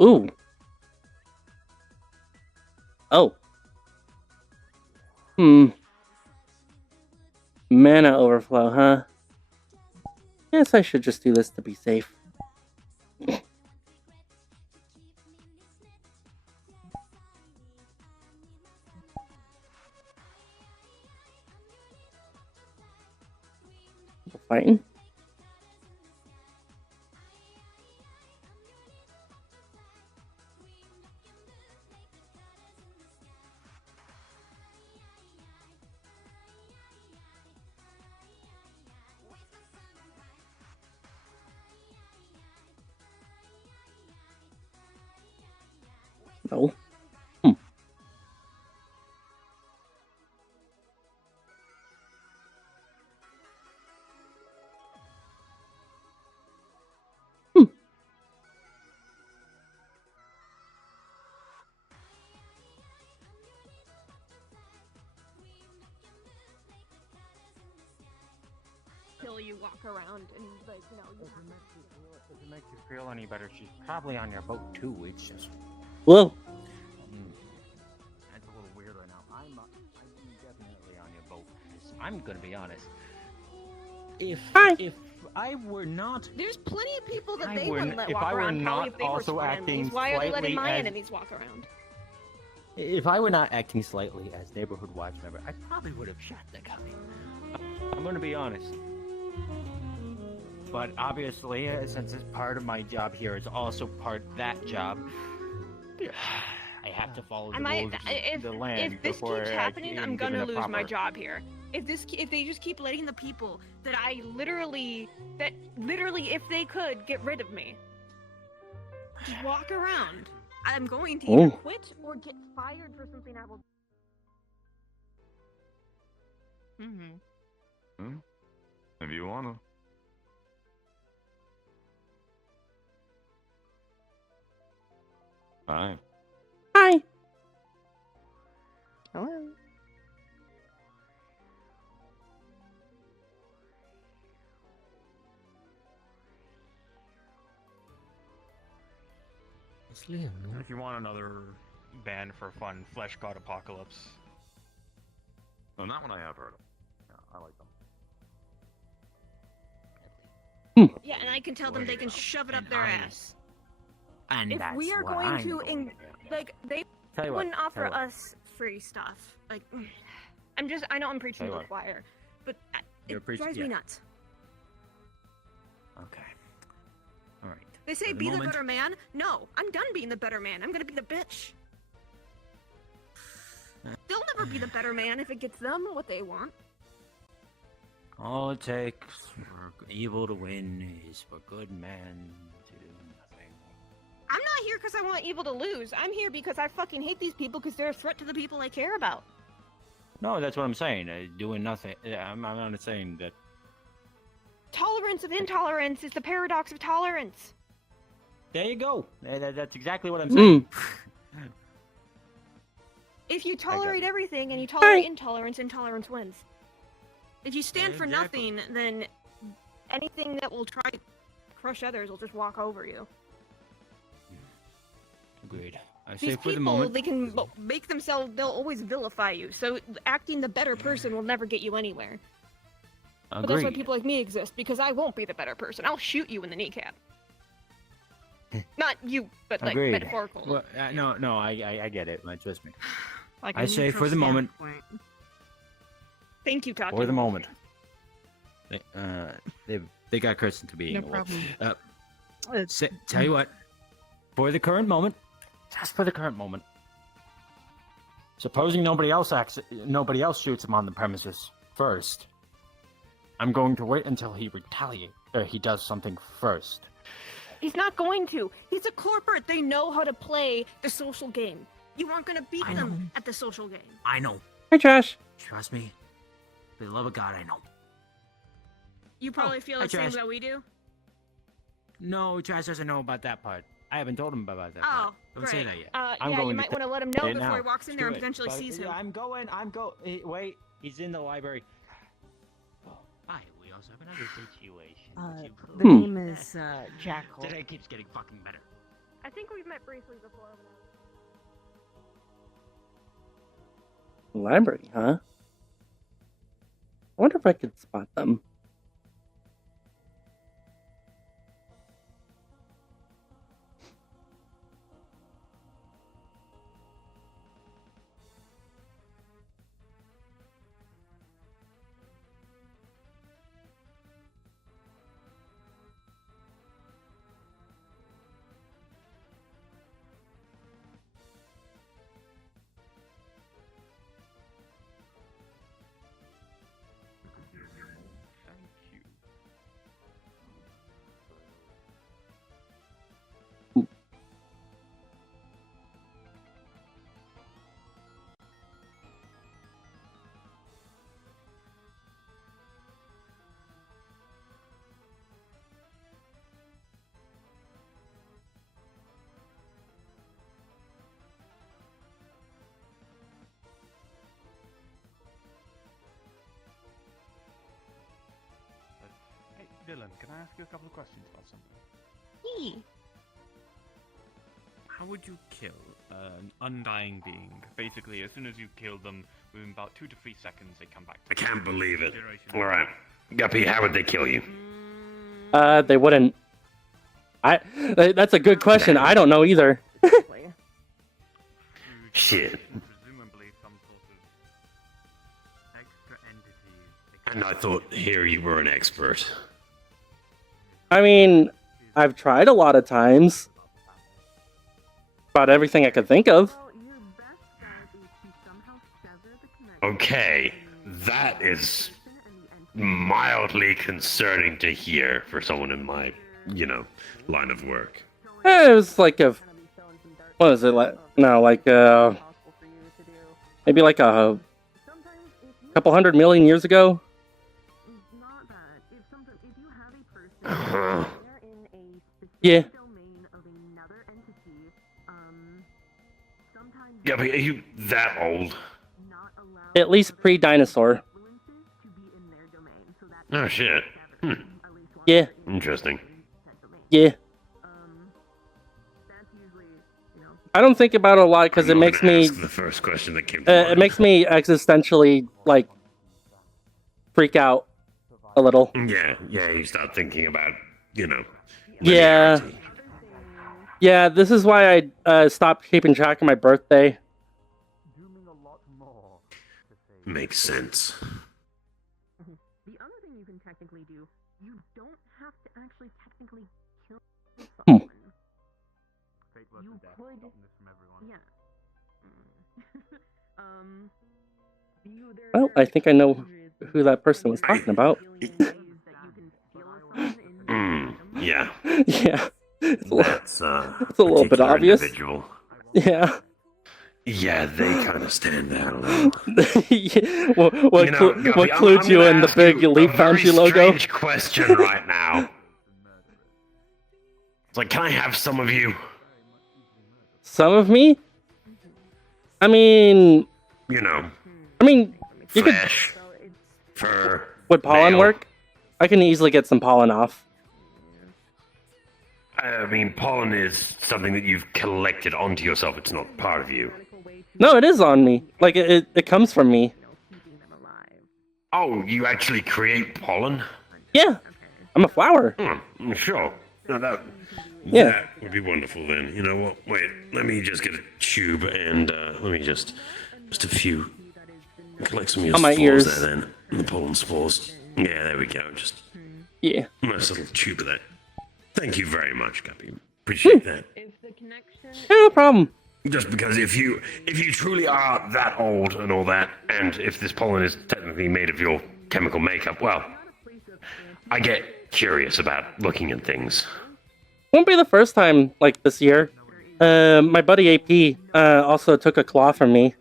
Ooh. Oh. Mana overflow, huh? Guess I should just do this to be safe. Fighting? No. You walk around and, like, you know. If it makes you feel any better, she's probably on your boat too. It's just. Whoa. That's a little weird right now. I'm definitely on your boat. I'm gonna be honest. If I were not, there's plenty of people that they wouldn't let walk I were around. not If they also were acting enemies, why are they letting my as- enemies walk around? If I were not acting slightly as neighborhood watch member, I probably would have shot the guy. I'm gonna be honest. But obviously, since it's part of my job here, it's also part of that job. I have to follow the rules of the land. If this before keeps happening, I'm gonna lose my proper... job here. If they just keep letting the people that literally, if they could, get rid of me, just walk around, I'm going to either quit or get fired for something I will. If you wanna. Hi. Hi. Hello. It's Liam. If you want another band for fun, Flesh God Apocalypse. No, not one I have heard of. Yeah, I like them. Yeah, and I can tell them they can shove it up their ass. And If we are going to, like, they wouldn't offer us free stuff. Like, I know I'm preaching to the choir, but it drives me nuts. Okay. All right. They say be the better man. No, I'm done being the better man. I'm gonna be the bitch. They'll never be the better man if it gets them what they want. All it takes for evil to win is for good men to do nothing. I'm not here because I want evil to lose. I'm here because I fucking hate these people because they're a threat to the people I care about. No, that's what I'm saying. Doing nothing. I'm not saying that. Tolerance of intolerance is the paradox of tolerance. There you go. That's exactly what I'm saying. If you tolerate everything and you tolerate intolerance, intolerance wins. If you stand for nothing, then anything that will try to crush others will just walk over you. Agreed. I These say for the people, moment. they can make themselves, they'll always vilify you, so acting the better person will never get you anywhere. But that's why people like me exist, because I won't be the better person. I'll shoot you in the kneecap. Not you, but like metaphorical. Well, no, I get it. Trust me. Like I say for the moment. Thank you, Taki. For the moment. They got Kirsten to being No problem. Tell you what. For the current moment, just for the current moment. Supposing nobody else shoots him on the premises first. I'm going to wait until he retaliates, or he does something first. He's not going to. He's a corporate. They know how to play the social game. You aren't going to beat them at the social game. I know. Hi, Josh. Trust me. For the love of God, I know. You probably feel the same that we do? No, Josh doesn't know about that part. I haven't told him about that part. Don't say that yet. You might want to let him know before he walks in there and potentially sees him. I'm going. Wait, he's in the library. Hi, we also have another situation. The name is Jackal. Today keeps getting fucking better. I think we've met briefly before. Library, huh? I wonder if I could spot them. Hey, Dylan, can I ask you a couple of questions about something? How would you kill an undying being? Basically, as soon as you kill them, within about 2 to 3 seconds, they come back. I can't believe it. Alright. Guppy, how would they kill you? They wouldn't. That's a good question. I don't know either. Shit. Presumably some sort of extra entity. And I thought here you were an expert. I mean, I've tried a lot of times. About everything I could think of. Okay, that is mildly concerning to hear for someone in my, line of work. It was like a... What is it like? No, like maybe like a couple 100 million years ago. Yeah. Guppy, are you that old? At least pre-dinosaur. Oh shit. Yeah. Interesting. Yeah. I don't think about it a lot because it makes me. The first question that came to mind. It makes me existentially freak out a little. Yeah. You start thinking about, Yeah. linearity. Yeah, this is why I stopped keeping track of my birthday. Makes sense. The other thing you can technically do, you don't have to actually technically kill someone. Fake less You than death, could- stopping this from everyone. Yeah. Well, I think I know who that person was talking about. Yeah. Yeah. That's it's a little bit particular obvious. Individual. Yeah. Yeah, they kind of stand out a little. Yeah. What Guppy, includes I'm you gonna in the ask big you Leaf a very Foundry logo? strange question right now. It's like, can I have some of you? Some of me? I mean, You you could. flesh, fur. Would pollen nail. work? I can easily get some pollen off. I mean, pollen is something that you've collected onto yourself. It's not part of you. No, it is on me. Like it comes from me. Oh, you actually create pollen? Yeah. I'm a flower. Sure. No, that would be wonderful then. You know what? Wait, let me just get a tube and let me just a few. Collect some of your On my spores ears. there then. The pollen spores. Yeah, there we go. Just Yeah. a nice little tube of that. Thank you very much, Guppy. Appreciate that. Yeah, no problem. Just because if you truly are that old and all that, and if this pollen is technically made of your chemical makeup, well, I get curious about looking at things. Won't be the first time like this year. My buddy AP also took a claw from me.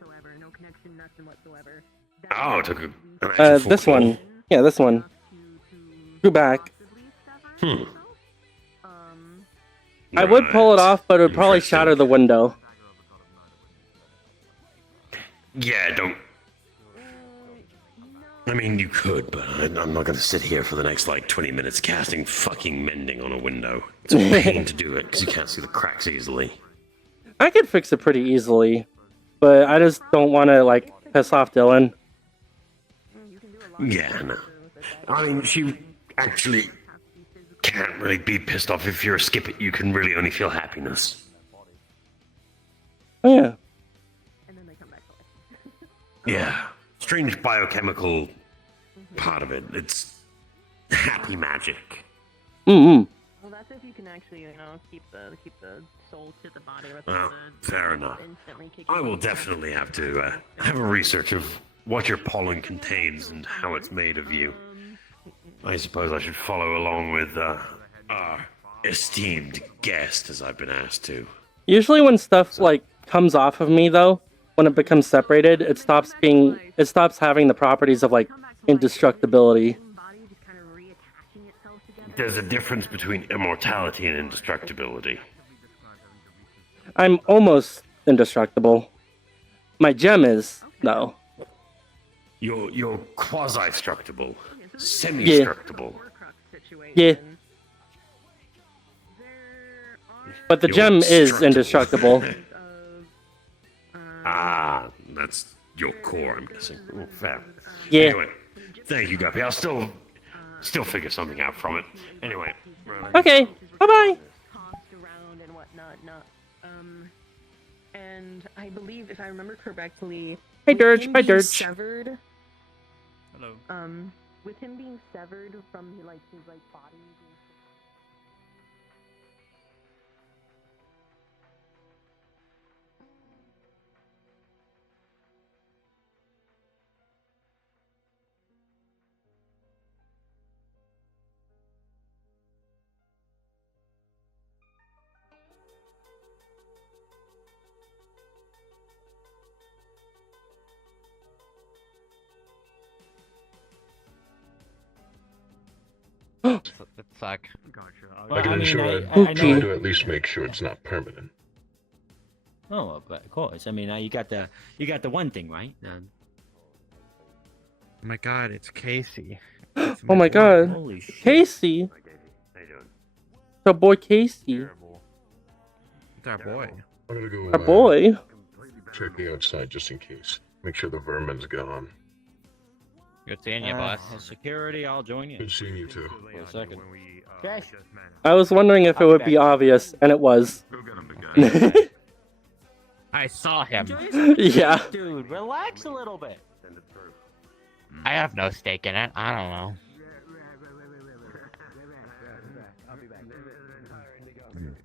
Oh, it took an actual full This claw. one. Yeah, this one. Grew back. I would pull it off, but it would probably Interesting. shatter the window. Yeah, don't. I mean, you could, but I'm not going to sit here for the next, 20 minutes casting fucking mending on a window. It's a pain to do it, because you can't see the cracks easily. I could fix it pretty easily, but I just don't want to, piss off Dylan. Yeah, no. I mean, she actually can't really be pissed off. If you're a skip it, you can really only feel happiness. Oh, yeah. And then they come back to life. Yeah. Strange biochemical part of it. It's happy magic. Mm-hmm. Well, that's if you can actually, keep the soul to the body. Well, fair enough. Instantly kick I it will in. definitely have to have a research of what your pollen contains and how it's made of you. I suppose I should follow along with our esteemed guest, as I've been asked to. Usually when stuff, comes off of me, though, when it becomes separated, it stops having the properties of, indestructibility. There's a difference between immortality and indestructibility. I'm almost indestructible. My gem is, though. You're quasi-structible. Semi-structible. Yeah. But the You're gem is structible. indestructible. Ah, that's your core, I'm guessing. Oh, fair. Yeah. Anyway, thank you, Guppy. I'll still figure something out from it. Anyway. Okay, bye-bye. Tossed around and whatnot. And I believe, if I remember correctly, Hey, with Dirge. him Hi, being Dirge. Severed, Hello. with him being severed from his body. That suck. Gotcha. I can ensure I try know- to at least make sure it's not permanent. Oh, but of course. I mean, you got the one thing right. Oh my god, it's Casey. Oh my god. Holy shit. Casey. How you doing? The boy Casey. It's our boy. I'm gonna go Our boy. check the outside just in case. Make sure the vermin's gone. Good seeing you, boss. Security, I'll join you. Good seeing you too. For a second. Okay. I was wondering if it would be obvious, and it was. Go get him, big guy. I saw him. Yeah. Dude, relax a little bit. I have no stake in it. I don't know.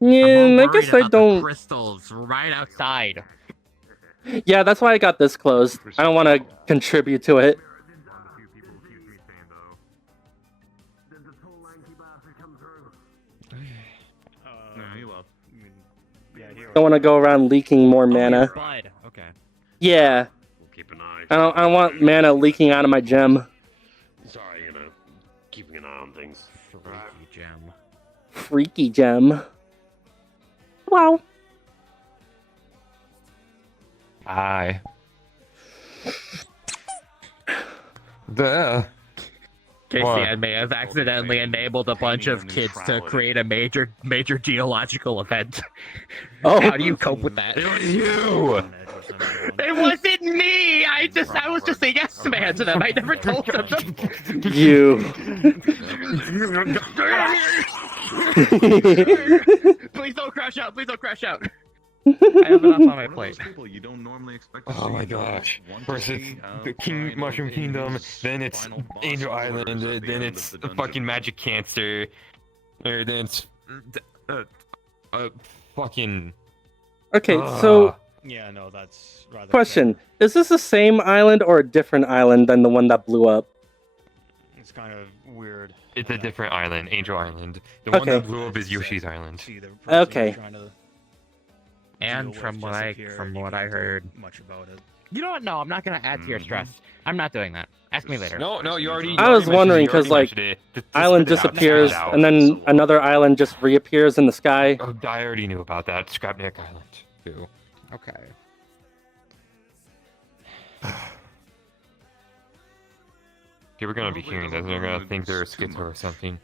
Yeah, I guess I don't. Crystals right outside. Yeah, that's why I got this closed. I don't want to contribute to it. No, he will. Don't want to go around leaking more mana. Bud. Okay. Yeah, We'll keep an eye. I don't want mana leaking out of my gem. Sorry, keeping an eye on things. Freaky gem. Freaky gem. Wow. Hi. The Casey, What? I may have accidentally enabled a bunch of kids to create a major geological event. Oh. How do you cope with that? it was you. It wasn't me. I was just a yes man to them. I never told them. You. Please don't crash out. Please don't crash out. I have enough on my plate. People you don't normally expect to Oh see. my gosh. One First to it's see, the King final Mushroom game, Kingdom, this then it's final boss Angel orders Island, at the then end it's of the fucking dungeon. Magic Cancer, or then it's fucking. Okay, so Ah. Yeah, no, that's rather. question: is this the same island or a different island than the one that blew up? It's kind of weird. It's a different island, Angel Island. The one Okay. that blew up is Yoshi's Island. See the person Okay. trying to And deal from with what I disappeared, from you what I can't do heard, much about it. you know what? No, I'm not gonna add to your stress. I'm not doing that. Ask me later. No, you already. I was wondering, 'cause, Island disappears, and then another island just reappears in the sky. Oh, I already knew about that. Scrapneck Island, too. Okay. People are gonna be hearing this. They're gonna think they're a schizo or something.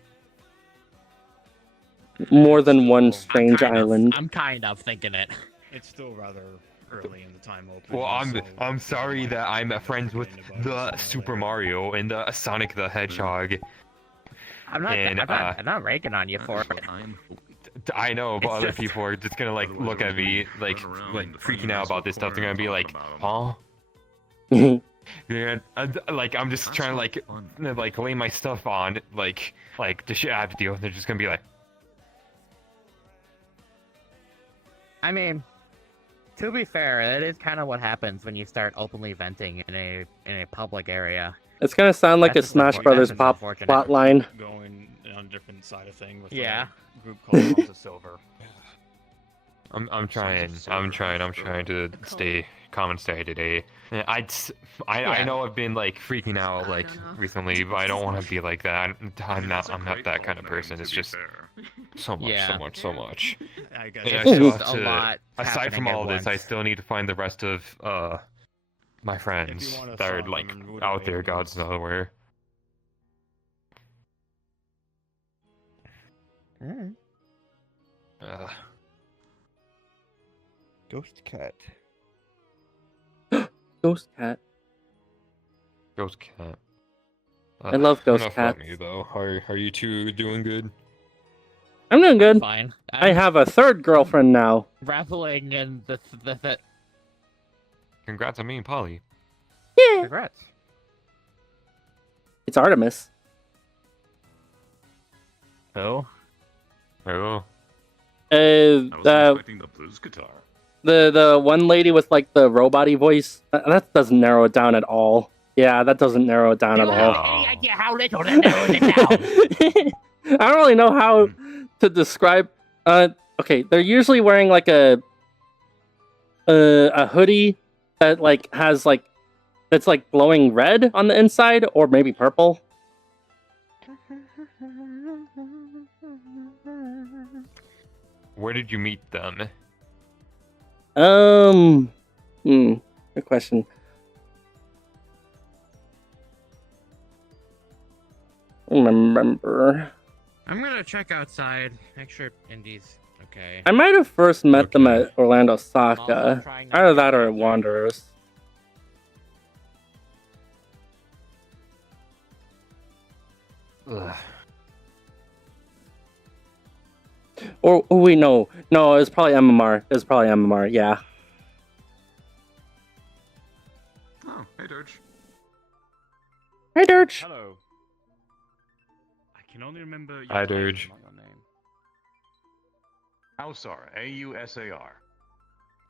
More than one strange island. I'm kind of thinking it. It's still rather early in the time opening. Well, so I'm sorry that I'm friends with the Super Mario and the Sonic the Hedgehog. I'm not ranking on you for it. I know, but It's other just- people are just gonna like look at me like freaking out about this stuff. They're gonna be like, huh? Yeah, like I'm just trying to like lay my stuff on like the shit I have to deal with. They're just gonna be like, I mean, to be fair, that is kind of what happens when you start openly venting in a public area. It's gonna sound like That's a just Smash unfor- Brothers that's just pop unfortunate. plot line. Going on a different side of thing with Yeah. a group called Balls of Silver. I'm trying to stay calm and steady today. Yeah, I know I've been like freaking out like recently, but I don't want to be like that. I'm not that kind of person. It's just so much. I guess And I It's still just have a to- lot aside from happening all at this, I once. still need to find the rest of my friends wanna that are soften like and root out away there, at God's once. knows where. Ghost Cat. Ghost Cat. Ghost Cat. I love ghost enough about cats. me, though. Are you two doing good? I'm doing good. Fine. I have a third girlfriend now. reveling in the Congrats on me and Polly. Yeah. Congrats. It's Artemis. Who? Oh. I was The expecting the blues guitar. the one lady with like the robot-y voice. That doesn't narrow it down at all. Yeah, that doesn't narrow it down at all. Any idea how little that narrows it down? I don't really know how to describe. Okay, they're usually wearing like a hoodie that like has like that's like glowing red on the inside, or maybe purple. Where did you meet them? Good question. Remember. I'm gonna check outside. Make sure Indy's okay. I might have first met them at Orlando Also Saka. trying not Either to that or get at Wanderers. Ugh. Or oh, wait, no, it was probably MMR. Yeah. Oh, hey, Dirge. Hey, Dirge. Hello. I can only remember your Hi, title, Dirge. not your name. Alsar. A-U-S-A-R.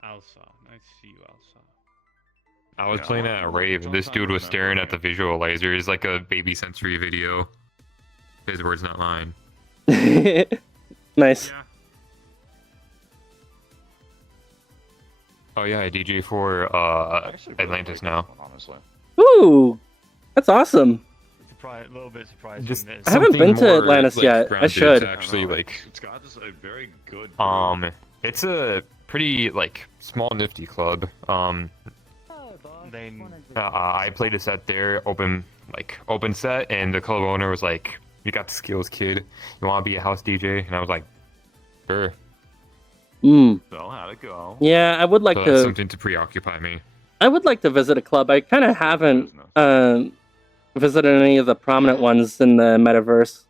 Alsa. Nice to see you, Alsa. I was Yeah, playing well, at a well, rave, and this sometimes dude was I staring remember at the visualizer. It's like a baby sensory video. His words, not mine. Nice. Yeah. Oh yeah, I DJ for I actually really Atlantis like now. this one, honestly. Ooh, that's awesome. A little bit surprised. Just you missed. I haven't something been to more, Atlantis like, yet. I grounded. should. It's actually, I don't know, like, it's got just a very good. it's a pretty like small nifty club. They I played a set there, open set, and the club owner was like, "You got the skills, kid. You want to be a house DJ?" And I was like, "Sure." Mm. So how'd it go? Yeah, I would like So that's to. something to preoccupy me. I would like to visit a club. I kind of haven't visited any of the prominent ones in the metaverse.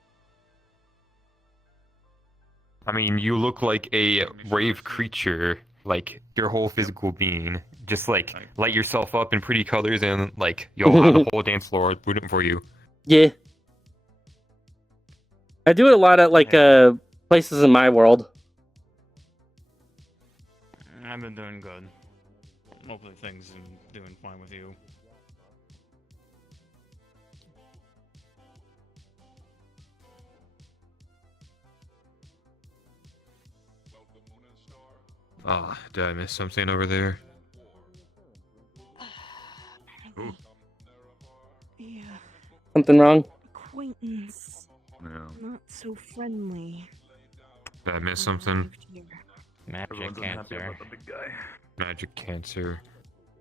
I mean, you look like a rave creature, like your whole physical being. Just like light yourself up in pretty colors, and like you'll have the whole dance floor rooting for you. Yeah. I do it a lot at like places in my world. I've been doing good. Hopefully things are doing fine with you. Ah, did I miss something over there? Yeah, Something wrong? acquaintance. Yeah. Not so friendly. Did I miss something? Magic Everyone's unhappy cancer. about the big guy. Magic cancer.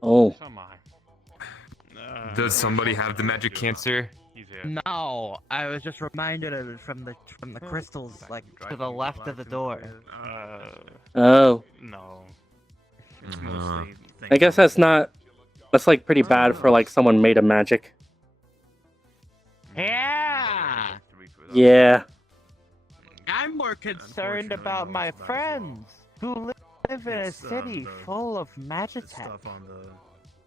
Oh. Come on. Does somebody have the magic cancer? He's here. No, I was just reminded of it from the crystals, like to the left of the door. Oh. No. It's Mhm. mostly I guess that's not. That's like pretty bad for like someone made of magic. Yeah. Yeah. I'm more concerned about my friends who live in a city full of magic stuff on the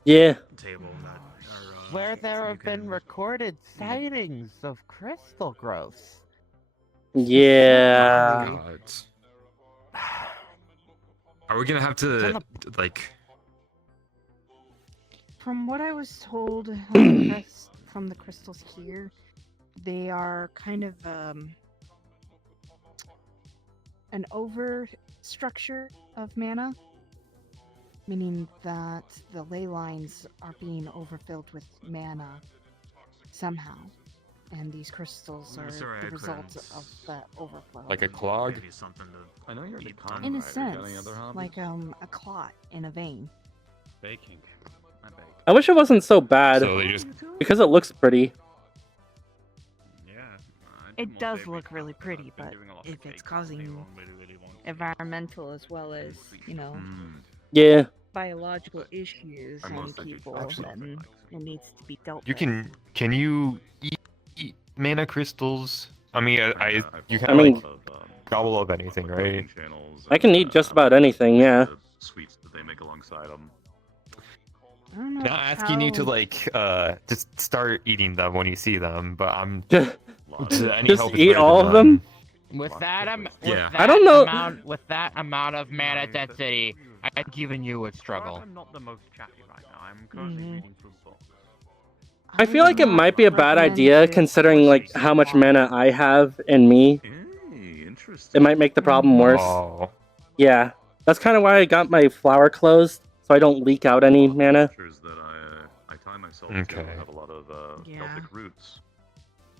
Yeah. table that are, where there you have been can- recorded sightings of crystal growths. Yeah. God. Are we gonna have to like? From what I was told from the crystals here, they are kind of an over structure of mana, meaning that the ley lines are being overfilled with mana somehow, and these crystals are the result of that overflow. Like a clog? Give you something to I know you're the eat. con In a writer. You got any sense, other hobbies? like a clot in a vein. Baking. I bake. I wish it wasn't so bad So they just because it looks pretty. Yeah. It does look really pretty, but if it's causing environmental as well as, you know, Yeah. biological issues I on most I do people, actually then it needs to be dealt you with. can you eat mana crystals? I mean, you I can mean- like gobble up anything, right? I can eat just about anything, yeah. Sweets that they make alongside them. I don't know Not asking you to how- like just start eating them when you see them, but I'm Just any Just help is eat better all than of them? none. With that, Yeah. I don't know- with that amount of mana density, I think even you would struggle. I'm not the most chatty right now. I'm currently Mhm. reading through a book. I feel like it would might be a bad recommend idea to- considering like how much mana I have in me. Hey, interesting. It might make the problem worse. Oh, Yeah. That's kind of why I got my flower closed, so I don't leak out any mana. Creatures that I tie myself Okay. to have a lot of Yeah. Celtic roots,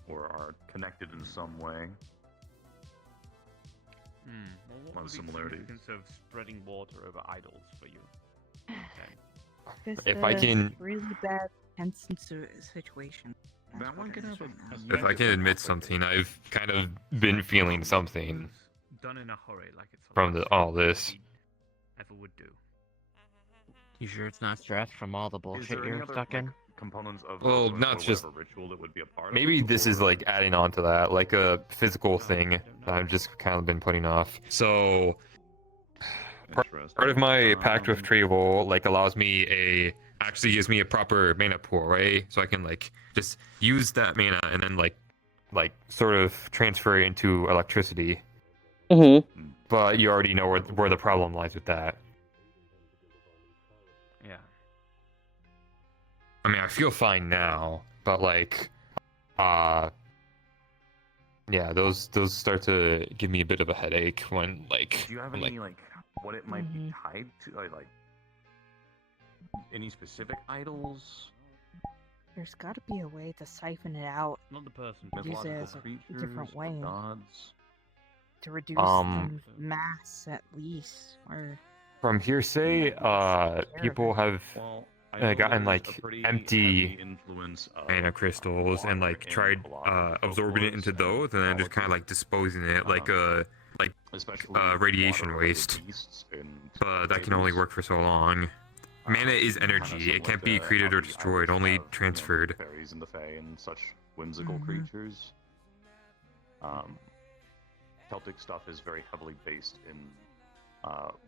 or are connected in some way. Well, what Lot of would be the similarities. significance of spreading water over idols for you? This If I is can- really bad tense situation. That's That one what can it is have right a- now. if I can admit something, I've kind of been feeling something Done in a hurry, like it's from all this. ever would do. You sure it's not stress from all the Is bullshit there any you're other, stuck like, in? components of Well, or not just- whatever ritual that would be a part of Maybe it, this is or- like adding on to that, like a physical thing that I've just kind of been putting off. So part of my pact with Travel like allows me actually gives me a proper mana pool, right? So I can like just use that mana and then like sort of transfer it into electricity. Mm-hmm. But you already know where the problem lies with that. Yeah. I mean, I feel fine now, but like, yeah, those start to give me a bit of a headache when like, Do you have I'm, any like what it might Mhm. be tied to? Like any specific idols? There's got to be a way to siphon it out Not the person. Use it Mythological as a creatures, different or way. gods? to reduce Um, the mass at least, or from hearsay, people have Well, gotten there's like a pretty empty heavy influence of, mana crystals and water like in tried a lot of absorbing it folklores into those and then just kind of like disposing it like radiation water-related waste. beasts and But that can only fairies. work for so long. Mana is Kinda energy. similar It can't be to created how or the destroyed, Irish only have, you know, transferred. Fairies and the fae and such whimsical Mhm. creatures. Celtic stuff is very heavily based in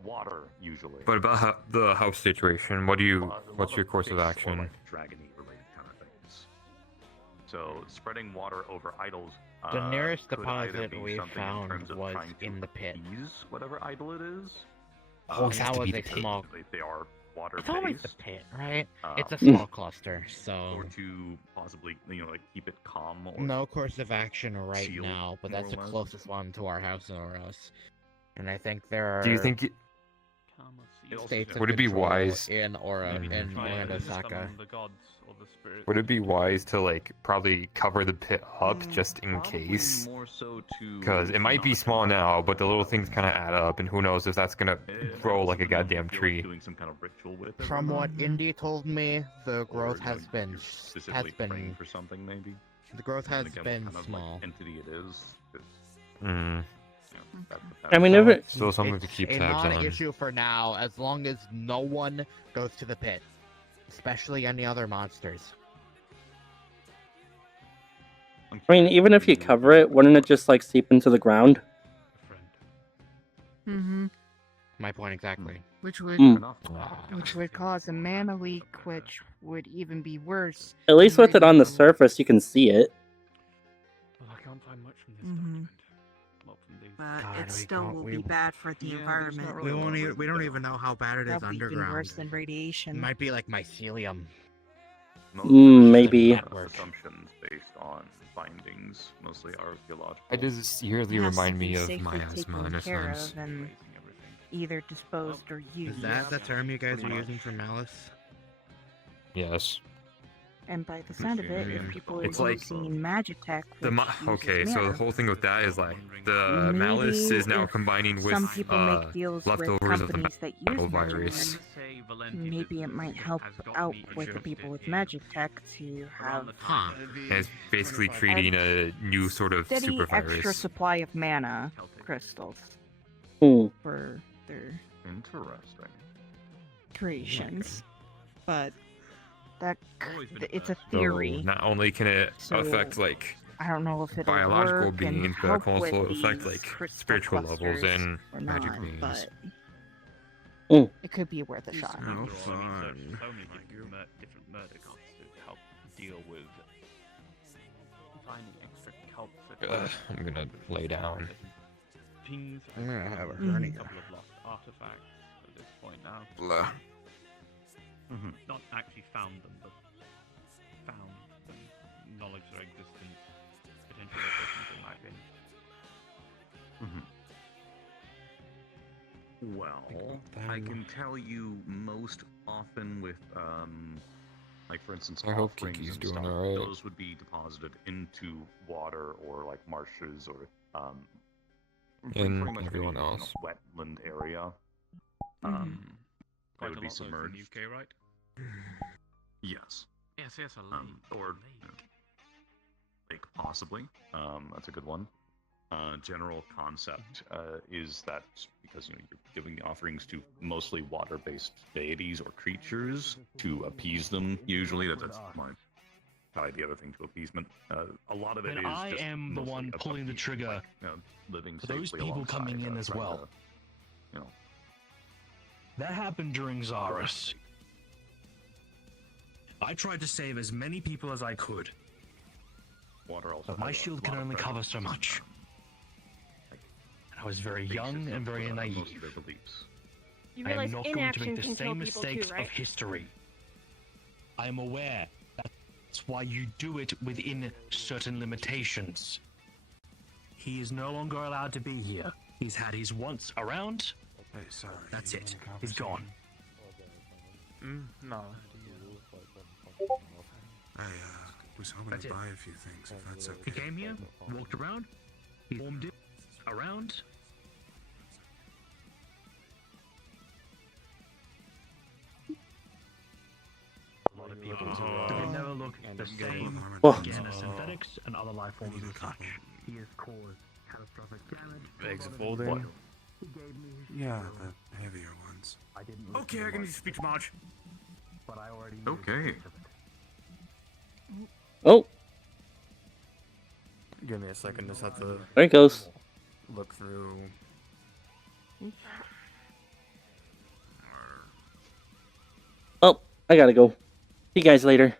water, usually. But about the house situation, what's lot your course of fish or, action? like, dragony related kind of things. So spreading water over idols. The nearest could either deposit be we something in found terms of was trying to in the pit. appease whatever idol it is. Oh, it has that to was be a the pit. small. They are water It's always the based. pit, right? It's a um, small cluster, so or to possibly, like keep it calm. Or no course of action right sealed, now. But more that's the or less. closest one to our house or us. And I think there are. Do you think It also states of Would it be control wise- in Aura Maybe in try and Osaka? summon the gods or the spirits. would it be wise to like probably cover the pit up just in Probably case? more so to Because it might be not small now, but the little things kind of add up, and who knows if that's gonna grow like a something that you goddamn feel like tree. doing some kind of ritual with it, From what Indy told me, the or, growth you know, has been you're specifically praying for something, maybe. The growth has again, been kind of small. like entity it is. I mean, if it... Still something to keep It's tabs not on. an issue for now, as long as no one goes to the pit. Especially any other monsters. I mean, even if you cover it, wouldn't it just, like, seep into the ground? Mm-hmm. My point exactly. Which would Mm. which would cause a mana leak, which would even be worse. At least than with it on the radiation. surface, you can see it. I can't find much from this Mhm. document. Not from these. But God, it we still don't- will we- be bad for the Yeah, there's environment. not really a lot of We reason don't to even know how bad it is Probably even underground. worse than radiation. It might be like mycelium. Maybe. Assumptions based on findings, mostly archaeological. I just yearly It has remind to be me of safely miasma taken in a care sense. of and either disposed or used. Is that the term you guys are Pretty much. using for malice? Yes. And by the sound of it, if people are It's like using Magitech, The which uses okay, so the mana, whole thing with that is like the malice maybe is now if combining with some people make deals with leftovers of the companies that battle use virus. Magitech, maybe it might help out with the people with Magitech to have And it's basically creating a new sort of steady super extra virus. supply of mana crystals Hmm. for their Interesting. creations. But that it's a So theory. not only can it So, affect like I don't know if it'll biological work and beings, but it help can also with affect these like crystal spiritual levels clusters and or magic not, beings. but Mm. it could be worth a shot. There are Oh, so fun. many different murder cults to help deal with finding extra cults that I'm gonna lay down. pings. I'm gonna have a A hernia. couple of lost artifacts at this point now. Blah. Not actually found them, but found them. Knowledge their existence, potential locations they might be. Well, I can tell you most often with, like for instance, I hope offerings Kiki's and doing stuff, alright. those would be deposited into water or like marshes or And pretty much everyone any, else. wetland area. They Quite would a be lot of those in submerged. the UK, right? Yes. Yes, yes, a Or like possibly. That's a good one. General concept is that because you're giving the offerings to mostly water-based deities or creatures to appease them. Usually, that's my tied the other thing to appeasement. A lot of it And is I just am the mostly one pulling the appeasement, trigger like, living for those safely people coming alongside, in as trying well. to, you know, That happened during Zarus. I tried to save as many people as I could, water also. but my has a shield lot can of only cover presence so much. And I was very young basis and of, very most naive. of their beliefs. You I realize am not going to inaction make the can kill same people mistakes too, right? of history. I am aware. That's why you do it within certain limitations. He is no longer allowed to be here. He's had his once around. Hey, sorry. That's it. He's gone. No. I was hoping That's to it. buy a few things, if that's okay. He came here, walked around, he formed it around. A lot of people they never look the same Whoa. again as synthetics and other life forms as such. He has caused catastrophic damage. Bags of folding. Yeah, the heavier ones. Okay, I can use speech March. But I already Okay. Oh, Give me a second, just have to there it goes. look through. Oh, I gotta go. See you guys later.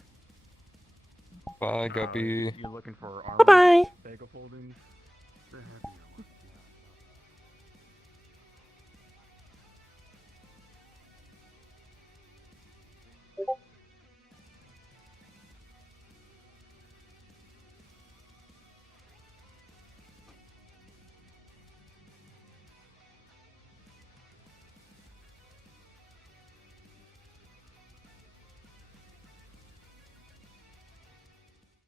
Bye, Guppy. You're looking for Bye bye. bag of folding. The heavier ones.